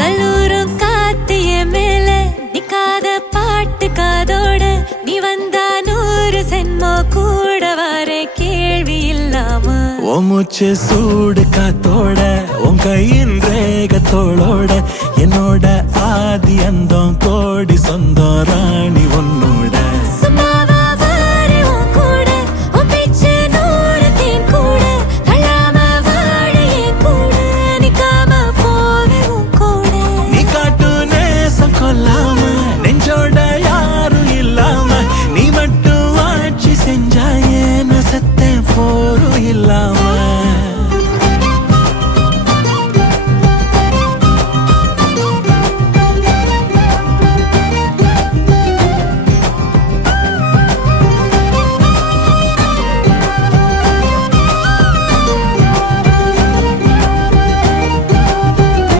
கல்லூரும் காத்திய மேல நிக்காத பாட்டு காதோட நீ வந்தா 100 சென்மோ கூட வர கேள்வி இல்லாம ஓ மூச்சு சூடு காத்தோட உன் கையின் ரேகத்தோளோட